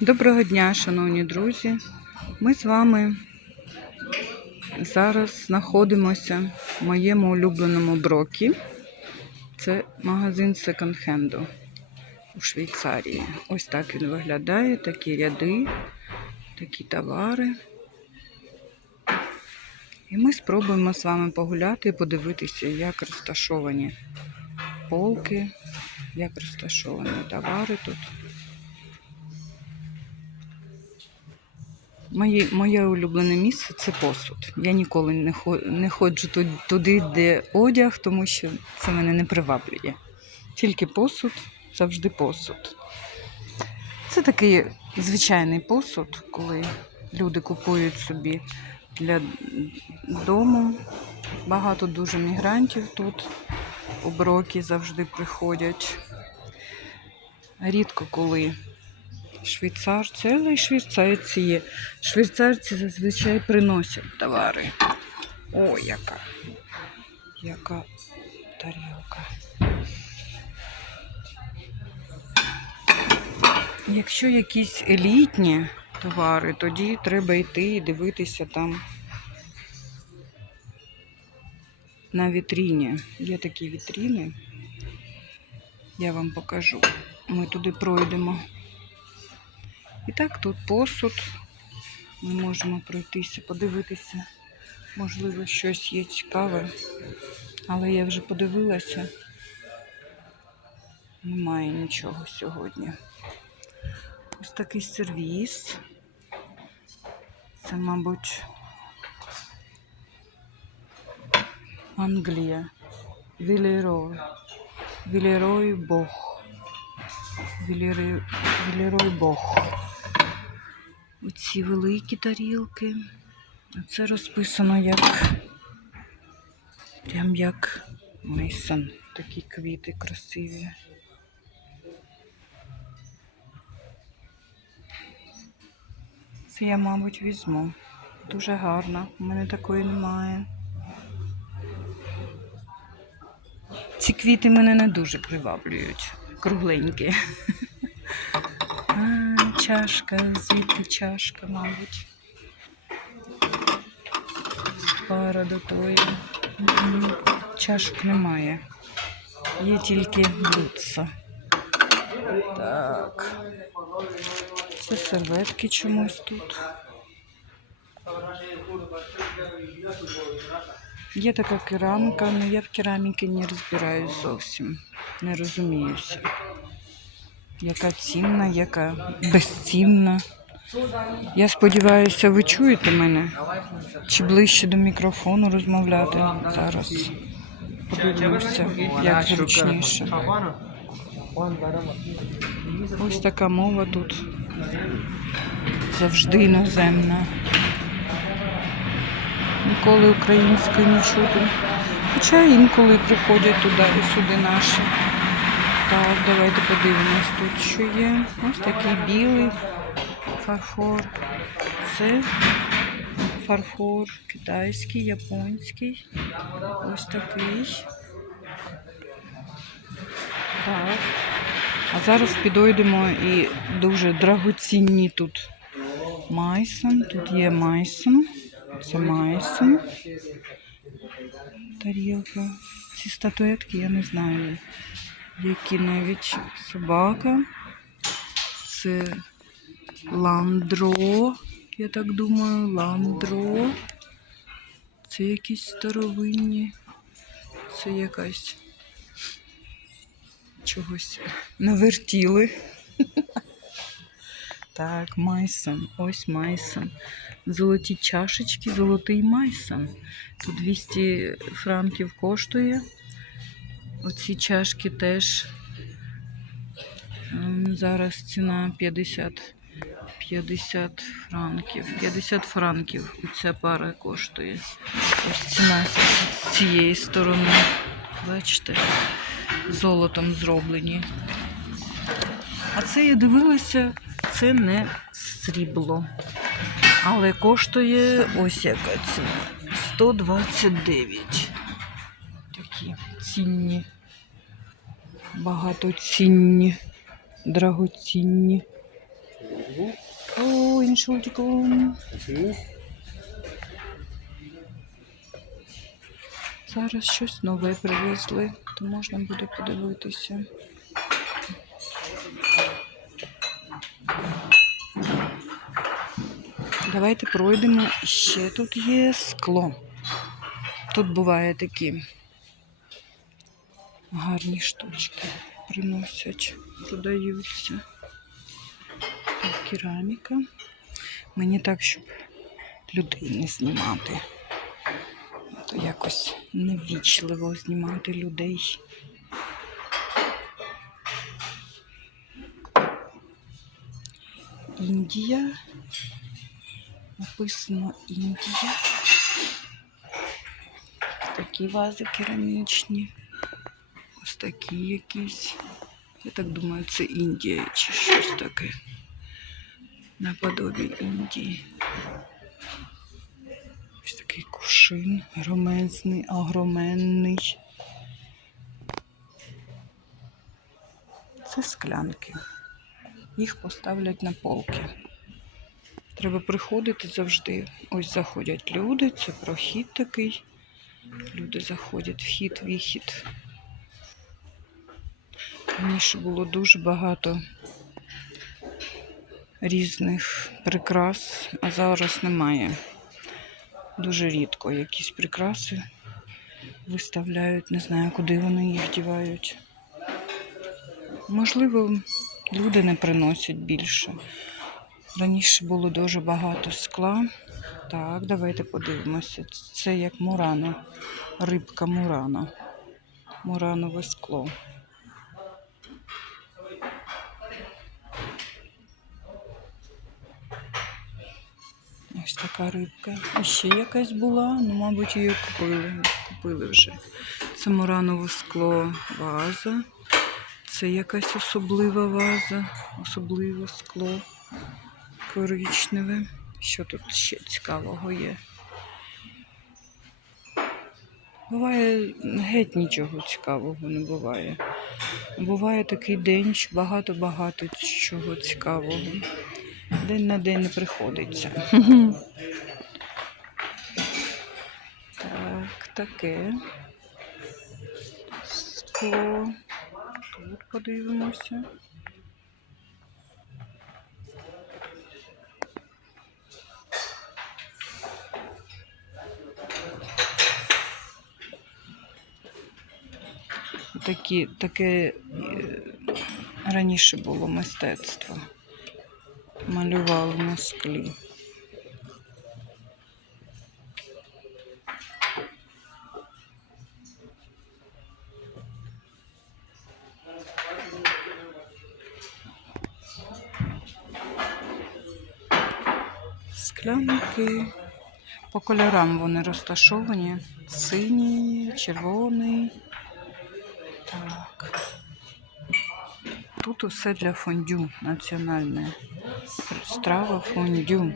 Доброго дня, шановні друзі. Ми з вами зараз знаходимося в моєму улюбленому брокі. Це магазин секонд-хенду у Швейцарії. Ось так він виглядає, такі ряди, такі товари. І ми спробуємо з вами погуляти і подивитися, як розташовані полки, як розташовані товари тут. Моє, моє улюблене місце це посуд. Я ніколи не, хо- не ходжу туди, де одяг, тому що це мене не приваблює. Тільки посуд, завжди посуд. Це такий звичайний посуд, коли люди купують собі для дому. Багато дуже мігрантів тут у Брокі завжди приходять. Рідко коли швейцарці, але й швейцарці є. Швейцарці зазвичай приносять товари. О, яка. Яка тарілка. Якщо якісь елітні товари, тоді треба йти і дивитися там на вітріні. Є такі вітріни. Я вам покажу. Ми туди пройдемо. І так, тут посуд. Ми можемо пройтися, подивитися. Можливо, щось є цікаве. Але я вже подивилася. Немає нічого сьогодні. Ось такий сервіс. Це, мабуть, Англія. Вілерой. Вілерой Бог. Вілерой, Бог. Оці великі тарілки. Це розписано як прям як Мейсон. Такі квіти красиві. Це я, мабуть, візьму. Дуже гарно. У мене такої немає. Ці квіти мене не дуже приваблюють. Кругленькі. Чашка, звідти чашка, мабуть. Пара до тої. Чашок немає. Є тільки блюдца. Так. Це серветки чомусь тут. Є така кераміка, але я в кераміки не розбираюсь зовсім. Не розуміюся. Яка цінна, яка безцінна. Я сподіваюся, ви чуєте мене? Чи ближче до мікрофону розмовляти зараз? Подивлюся, як зручніше. Ось така мова тут завжди іноземна. Ніколи української не чути. Хоча інколи приходять туди і сюди наші. Так, давайте подивимось тут, що є. Ось такий білий фарфор. Це фарфор китайський, японський. Ось такий. Так. А зараз підійдемо і дуже драгоцінні тут Майсон. Тут є Майсон. Це Майсон. Тарілка. Ці статуетки я не знаю. Які навіть собака. Це ландро. Я так думаю, ландро. Це якісь старовинні. Це якась чогось навертіли. Так, Майсон. Ось Майсон. Золоті чашечки, золотий Майсон. Тут 200 франків коштує. Оці чашки теж зараз ціна 50, 50 франків. 50 франків ця пара коштує. Ось ціна з цієї сторони. Бачите? Золотом зроблені. А це я дивилася, це не срібло. Але коштує ось яка ціна. 129. Такі цінні, багатоцінні, драгоцінні. О, іншутиком. Угу. Зараз щось нове привезли, то можна буде подивитися. Давайте пройдемо. Ще тут є скло. Тут буває такі гарні штучки. Приносять, продаються. Тут кераміка. Мені так, щоб людей не знімати. То якось невічливо знімати людей. Індія. Написано Індія. Такі вази керамічні. Ось такі якісь. Я так думаю, це Індія чи щось таке. Наподобі Індії. Ось такий кувшин громезний, огроменний. Це склянки. Їх поставлять на полки. Треба приходити завжди. Ось заходять люди, це прохід такий. Люди заходять, вхід, Раніше було дуже багато різних прикрас, а зараз немає. Дуже рідко якісь прикраси виставляють, не знаю, куди вони їх дівають. Можливо, люди не приносять більше. Раніше було дуже багато скла. Так, давайте подивимося. Це як мурана, рибка мурана. Муранове скло. Ось така рибка. І ще якась була, ну, мабуть, її купили. Купили вже. Це муранове скло ваза. Це якась особлива ваза, особливе скло коричневе. Що тут ще цікавого є? Буває геть нічого цікавого не буває. Буває такий день, що багато-багато чого цікавого. День на день не приходиться. Так, таке. Скло. Тут подивимося. Такі, таке е, раніше було мистецтво. Малювали на склі. Склянки. По кольорам вони розташовані. Синій, червоний. Так. Тут усе для фондю національне. Страва фондю.